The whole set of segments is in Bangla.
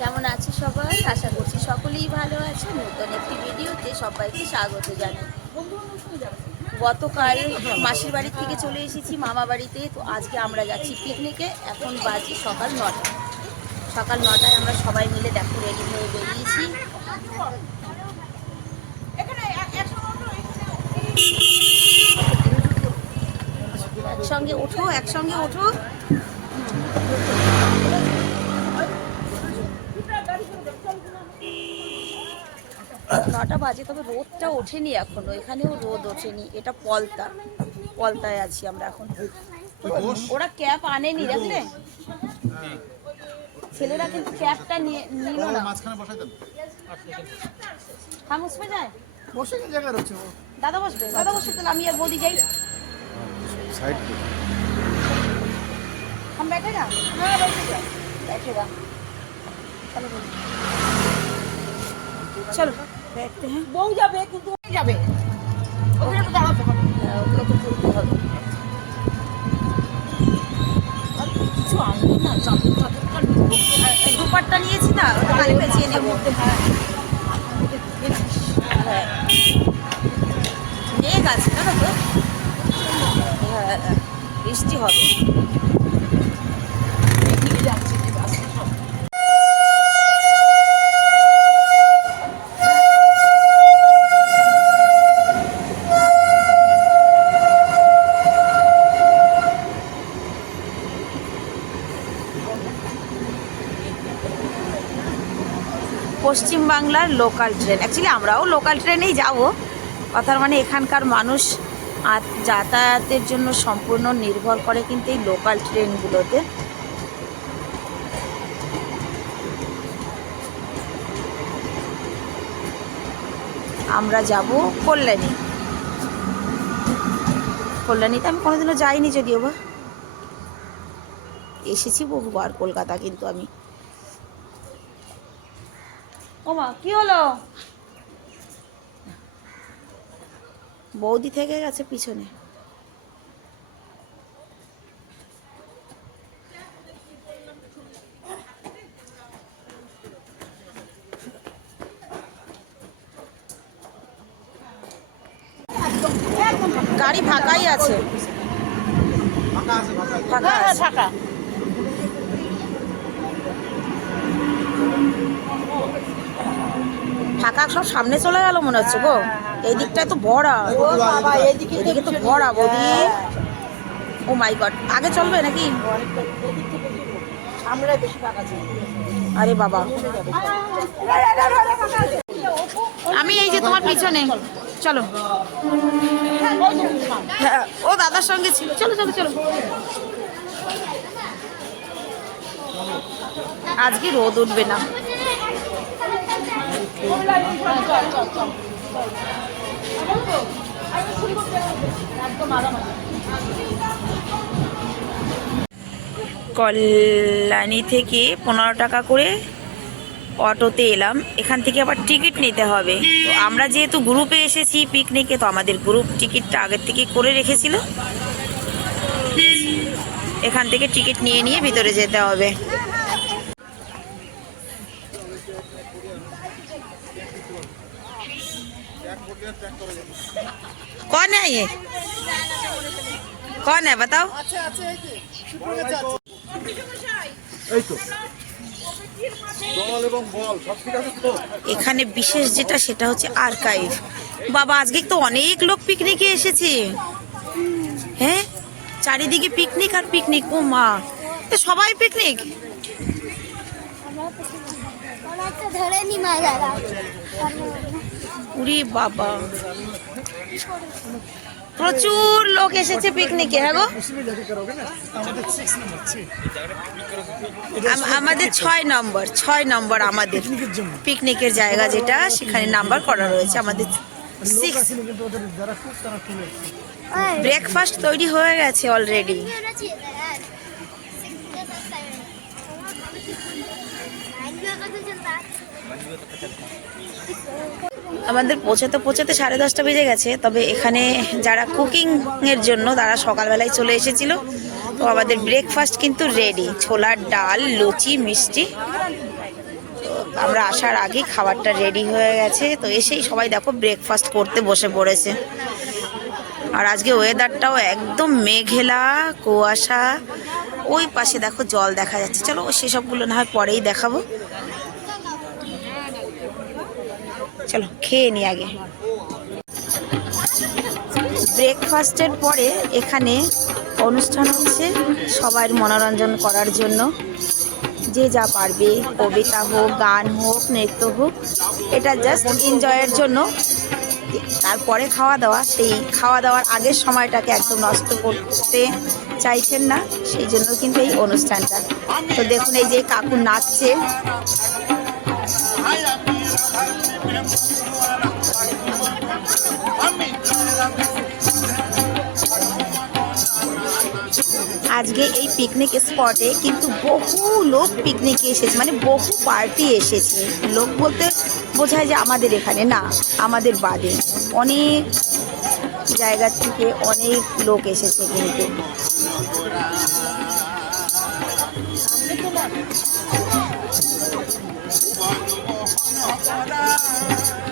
কেমন আছে সবাই আশা করছি সকলেই ভালো আছে। নতুন একটি ভিডিওতে সবাইকে স্বাগত জানাই। গতকাল মাসির বাড়ি থেকে চলে এসেছি, মামা বাড়িতে। তো আজকে আমরা যাচ্ছি পিকনিকে এখন বাজে সকাল নটা। সকাল নটায় আমরা সবাই মিলে দেখো রেডি হয়ে বেরিয়েছি। একসঙ্গে ওঠো একসঙ্গে ওঠো নটা বাজে তবে রোদটা ওঠেনি এখনো এখানেও রোদ ওঠেনি এটা পলতা পলতায় আছি আমরা এখন ওরা ক্যাপ আনেনি দেখলে ছেলেরা কিন্তু ক্যাপটা নিয়ে নিল না মাঝখানে বসাই দেন হাম উসমে যায় বসে কি জায়গা রয়েছে দাদা বসবে দাদা বসবে তাহলে আমি আর বৌদি যাই সাইড हम बैठेगा हाँ बैठेगा बैठेगा चलो बोलो। चलो बैठते हैं বউ যাবে কিন্তু যাবে। ওখানে তো দাঁড়াতে হবে হ্যাঁ, তুলতে হবে কিছু আনবি না চাদর চাদরটা দুপাট্টা নিয়েছি না ওটা কালে পেঁচিয়ে হ্যাঁ হ্যাঁ। মেঘ আছে জানো তো? হ্যাঁ হ্যাঁ, বৃষ্টি হবে। পশ্চিম বাংলার লোকাল ট্রেন অ্যাকচুয়ালি আমরাও লোকাল ট্রেনেই যাব। কথার মানে এখানকার মানুষ আর যাতায়াতের জন্য সম্পূর্ণ নির্ভর করে কিন্তু এই লোকাল ট্রেনগুলোতে আমরা যাব কল্যাণী। কল্যাণীতে আমি কোনোদিনও যাইনি যদিও বা। এসেছি বহুবার কলকাতা কিন্তু আমি। ওমা কি হলো? বৌদি থেকে গেছে পিছনে। গাড়ি ফাঁকাই আছে। ফাঁকা আছে। ফাঁকা। ফাঁকা সব সামনে চলে গেল মনে হচ্ছে গো। এই দিকটায় তো ভরা। এদিকে তো ভরা বৌদি। ও মাই গড আগে চলবে নাকি? আরে বাবা। আমি এই যে তোমার পিছনে। চলো। ও দাদার সঙ্গে ছিল। চলো চলো চলো। আজকে রোদ উঠবে না। কল্যাণী থেকে পনেরো টাকা করে অটোতে এলাম। এখান থেকে আবার টিকিট নিতে হবে। তো আমরা যেহেতু গ্রুপে এসেছি পিকনিকে, তো আমাদের গ্রুপ টিকিটটা আগের থেকে করে রেখেছিল। এখান থেকে টিকিট নিয়ে নিয়ে ভিতরে যেতে হবে। कौन है ये कौन है बताओ এই তো জল এবং বল সব ঠিক আছে তো এখানে বিশেষ যেটা সেটা হচ্ছে আর্কাইভ বাবা আজকে তো অনেক লোক পিকনিকে এসেছে হ্যাঁ চারিদিকে পিকনিক আর পিকনিক ও মা তো সবাই পিকনিক ওরা তো ধরে নি উরি বাবা। প্রচুর লোক এসেছে পিকনিকে হ্যাঁ আমাদের ছয় নম্বর ছয় নম্বর আমাদের পিকনিকের জায়গা যেটা, সেখানে নাম্বার করা রয়েছে আমাদের ব্রেকফাস্ট তৈরি হয়ে গেছে অলরেডি আমাদের পৌঁছাতে পৌঁছাতে সাড়ে দশটা বেজে গেছে। তবে এখানে যারা কুকিং এর জন্য তারা সকালবেলায় চলে এসেছিল। তো আমাদের ব্রেকফাস্ট কিন্তু রেডি ছোলার ডাল, লুচি, মিষ্টি। আমরা আসার আগেই খাবারটা রেডি হয়ে গেছে। তো এসেই সবাই দেখো ব্রেকফাস্ট করতে বসে পড়েছে। আর আজকে ওয়েদারটাও একদম মেঘেলা, কুয়াশা। ওই পাশে দেখো জল দেখা যাচ্ছে। চলো সেসবগুলো না হয় পরেই দেখাবো। চলো, খেয়ে নি আগে। ব্রেকফাস্টের পরে এখানে অনুষ্ঠান হচ্ছে সবার মনোরঞ্জন করার জন্য। যে যা পারবে, কবিতা হোক, গান হোক, নৃত্য হোক, এটা জাস্ট এনজয়ের জন্য। তারপরে খাওয়া দাওয়া, সেই খাওয়া দাওয়ার আগের সময়টাকে একদম নষ্ট করতে চাইছেন না, সেই জন্য কিন্তু এই অনুষ্ঠানটা। তো দেখুন, এই যে কাকু নাচছে। আজকে এই পিকনিক স্পটে কিন্তু বহু লোক পিকনিকে এসেছে মানে বহু পার্টি এসেছে। লোক বলতে বোঝায় যে আমাদের এখানে, না, আমাদের বাদে। অনেক জায়গা থেকে অনেক লোক এসেছে কিন্তু।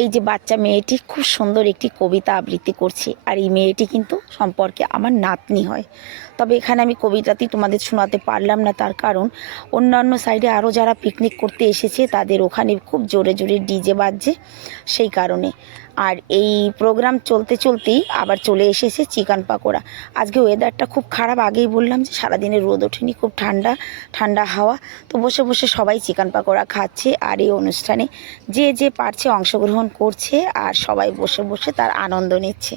এই যে বাচ্চা মেয়েটি খুব সুন্দর একটি কবিতা আবৃত্তি করছে, আর এই মেয়েটি কিন্তু সম্পর্কে আমার নাতনি হয়। তবে এখানে আমি কবিতাটি তোমাদের শোনাতে পারলাম না, তার কারণ অন্যান্য সাইডে আরও যারা পিকনিক করতে এসেছে, তাদের ওখানে খুব জোরে জোরে ডিজে বাজছে সেই কারণে। আর এই প্রোগ্রাম চলতে চলতেই আবার চলে এসেছে চিকেন পাকোড়া। আজকে ওয়েদারটা খুব খারাপ আগেই বললাম যে সারাদিনে রোদ ওঠেনি খুব ঠান্ডা ঠান্ডা হাওয়া। তো বসে বসে সবাই চিকেন পাকোড়া খাচ্ছে আর এই অনুষ্ঠানে যে যে পারছে অংশগ্রহণ করছে আর সবাই বসে বসে তার আনন্দ নিচ্ছে।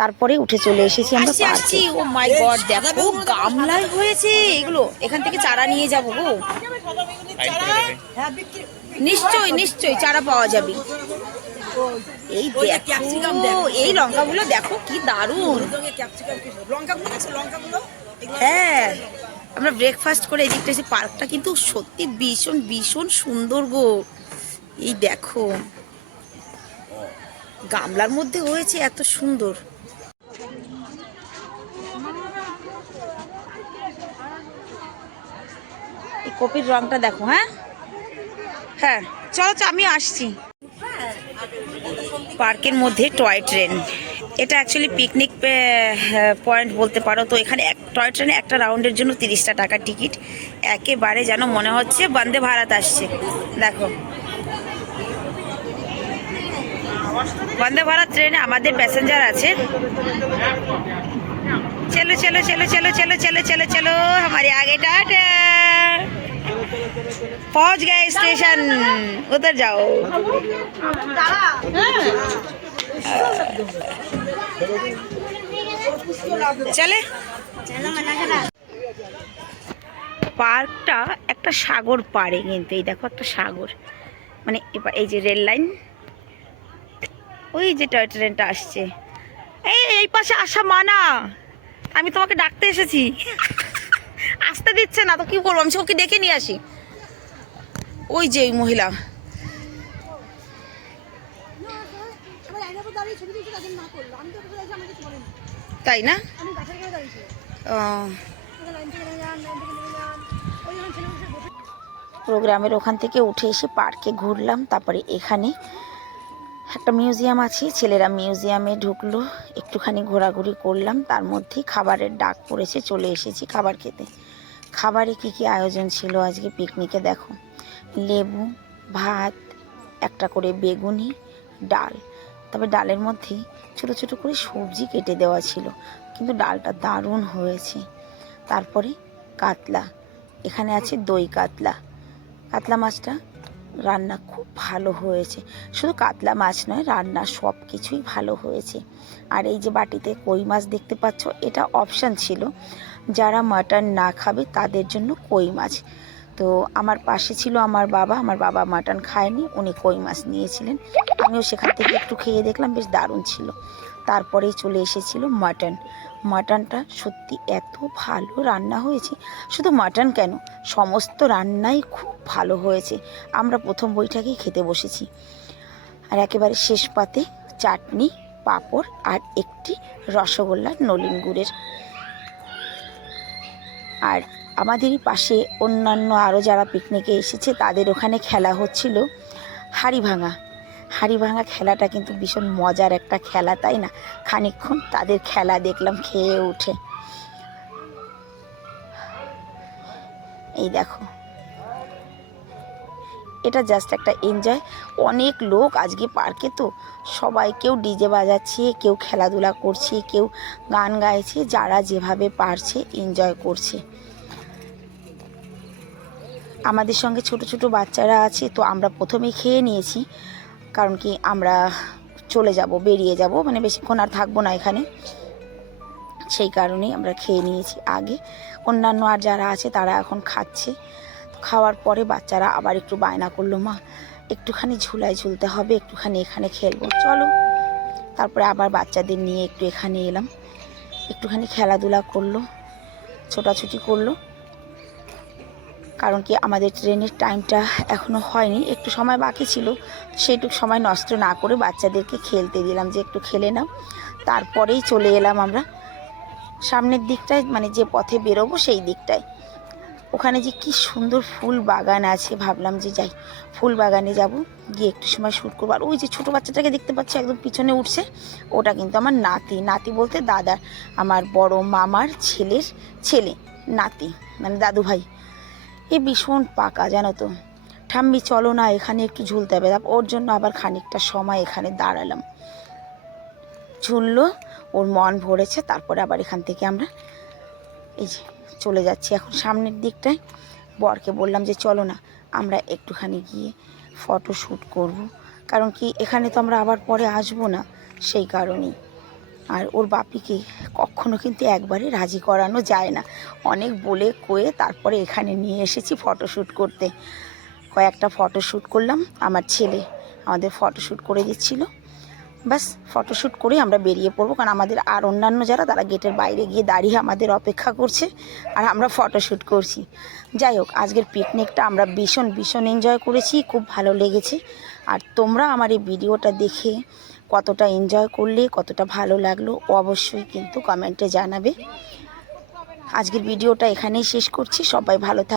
তারপরে উঠে চলে এসেছি আমরা পার্কে ও মাই গড দেখো গামলায় হয়েছে এগুলো। এখান থেকে চারা নিয়ে যাব গো। নিশ্চয়ই নিশ্চয়ই চারা পাওয়া যাবে। এই দেখো এই লঙ্কাগুলো দেখো কি দারুণ। হ্যাঁ আমরা ব্রেকফাস্ট করে এদিকটা এসে পার্কটা কিন্তু সত্যি ভীষণ ভীষণ সুন্দর গো। এই দেখো গামলার মধ্যে হয়েছে এত সুন্দর। এই কপির রংটা দেখো হ্যাঁ? হ্যাঁ চলো চলো, আমি আসছি। পার্কের মধ্যে টয় ট্রেন। এটা অ্যাকচুয়ালি পিকনিক পয়েন্ট বলতে পারো। তো এখানে এক, টয় ট্রেনে একটা রাউন্ডের জন্য তিরিশটা টাকা টিকিট একেবারে যেন মনে হচ্ছে বন্দে ভারত আসছে। দেখো। বন্দে ভারত ট্রেনে আমাদের প্যাসেঞ্জার আছে। চলো চলো চলো চলো চলো চলো চলো চলো আমার আগে টাটা पहुंच गए स्टेशन उधर जाओ চলে পার্কটা একটা সাগর পাড়ে কিন্তু এই দেখো একটা সাগর মানে এবার এই যে রেল লাইন ওই যে টয় ট্রেনটা আসছে এই এই পাশে আসা মানা আমি তোমাকে ডাকতে এসেছি আসতে দিচ্ছে না তো কি করবো আমি ওকে ডেকে নিয়ে আসি ওই যে মহিলা। তাই না? প্রোগ্রামের ওখান থেকে উঠে এসে পার্কে ঘুরলাম, তারপরে এখানে একটা মিউজিয়াম আছে, ছেলেরা মিউজিয়ামে ঢুকলো, একটুখানি ঘোরাঘুরি করলাম, তার মধ্যেই খাবারের ডাক পড়েছে, চলে এসেছি খাবার খেতে। খাবারে কি কি আয়োজন ছিল আজকে পিকনিকে দেখো। লেবু, ভাত, একটা করে বেগুনি, ডাল। তবে ডালের মধ্যে ছোট ছোট করে সবজি কেটে দেওয়া ছিল, কিন্তু ডালটা দারুণ হয়েছে। তারপরে কাতলা, এখানে আছে দই কাতলা। কাতলা মাছটা রান্না খুব ভালো হয়েছে। শুধু কাতলা মাছ নয়, রান্না সব কিছুই ভালো হয়েছে। আর এই যে বাটিতে কই মাছ দেখতে পাচ্ছ, এটা অপশান ছিল। যারা মাটন না খাবে, তাদের জন্য কই মাছ। তো আমার পাশে ছিল আমার বাবা আমার বাবা মাটন খায়নি, উনি কই মাছ নিয়েছিলেন। আমিও সেখান থেকে একটু খেয়ে দেখলাম, বেশ দারুণ ছিল। তারপরেই চলে এসেছিল মাটন। মাটনটা সত্যি এত ভালো রান্না হয়েছে। শুধু মাটন কেন, সমস্ত রান্নাই খুব ভালো হয়েছে। আমরা প্রথম বইটাকেই খেতে বসেছি। আর একেবারে শেষ পাতে চাটনি, পাঁপড় আর একটি রসগোল্লা নলিন গুড়ের। আর আমাদেরই পাশে অন্যান্য আরও যারা পিকনিকে এসেছে, তাদের ওখানে খেলা হচ্ছিল হাড়ি ভাঙা হাড়ি ভাঙা খেলাটা কিন্তু ভীষণ মজার একটা খেলা, তাই না? খানিকক্ষণ তাদের খেলা দেখলাম, খেয়ে উঠে। এই দেখো। এটা জাস্ট একটা এনজয় অনেক লোক আজকে পার্কে তো। সবাই কেউ ডিজে বাজাচ্ছে, কেউ খেলাধুলা করছে, কেউ গান গাইছে, যারা যেভাবে পারছে এনজয় করছে। আমাদের সঙ্গে ছোট ছোট বাচ্চারা আছে, তো আমরা প্রথমেই খেয়ে নিয়েছি। কারণ কি আমরা চলে যাব, বেরিয়ে যাব মানে বেশিক্ষণ আর থাকব না এখানে। সেই কারণেই আমরা খেয়ে নিয়েছি আগে। অন্যান্য আর যারা আছে তারা এখন খাচ্ছে। খাওয়ার পরে বাচ্চারা আবার একটু বায়না করল, মা, একটুখানি ঝুলায় ঝুলতে হবে, একটুখানি এখানে খেলব। চলো। তারপরে আবার বাচ্চাদের নিয়ে একটু এখানে এলাম। একটুখানি খেলাধুলা করল, ছোটাছুটি করল। কারণ কি আমাদের ট্রেনের টাইমটা এখনও হয়নি। একটু সময় বাকি ছিল, সেইটুকু সময় নষ্ট না করে বাচ্চাদেরকে খেলতে দিলাম যে একটু খেলে নাও। তারপরেই চলে এলাম আমরা। সামনের দিকটায় মানে যে পথে বেরোবো সেই দিকটায়। ওখানে যে কি সুন্দর ফুল বাগান আছে, ভাবলাম যে যাই, ফুল বাগানে যাব, গিয়ে একটু সময় শ্যুট করব। আর ওই যে ছোটো বাচ্চাটাকে দেখতে পাচ্ছি, একদম পিছনে উঠছে। ওটা কিন্তু আমার নাতি। নাতি বলতে দাদার, আমার বড় মামার ছেলের ছেলে, নাতি মানে দাদু ভাই এ ভীষণ পাকা, জানো তো। ঠাম্মি, চলো না, এখানে একটু ঝুলতে হবে। ওর জন্য আবার খানিকটা সময় এখানে দাঁড়ালাম। ঝুললো, ওর মন ভরেছে, তারপরে আবার এখান থেকে আমরা এই যে চলে যাচ্ছি। এখন সামনের দিকটায় বরকে বললাম যে, চলো না, আমরা একটুখানি গিয়ে ফটো শ্যুট করব। কারণ কি, এখানে তো আমরা আবার পরে আসব না, সেই কারণেই। আর ওর বাপিকে কখনো কিন্তু একবারে রাজি করানো যায় না। অনেক বলে কয়ে তারপরে এখানে নিয়ে এসেছি ফটোশ্যুট করতে। কয়েকটা ফটোশ্যুট করলাম, আমার ছেলে আমাদের ফটোশ্যুট করে দিচ্ছিল। ব্যাস ফটোশ্যুট করে আমরা বেরিয়ে পড়ব, কারণ আমাদের আর অন্যান্য যারা, তারা গেটের বাইরে গিয়ে দাঁড়িয়ে আমাদের অপেক্ষা করছে, আর আমরা ফটোশ্যুট করছি। যাই হোক, আজকের পিকনিকটা আমরা ভীষণ ভীষণ এনজয় করেছি, খুব ভালো লেগেছে। আর তোমরা আমার এই ভিডিওটা দেখে কতটা এনজয় করলে, কতটা ভালো লাগল, অবশ্যই কিন্তু কমেন্টে জানাবে। আজকের ভিডিওটা এখানেই শেষ করছি। সবাই ভালো থাক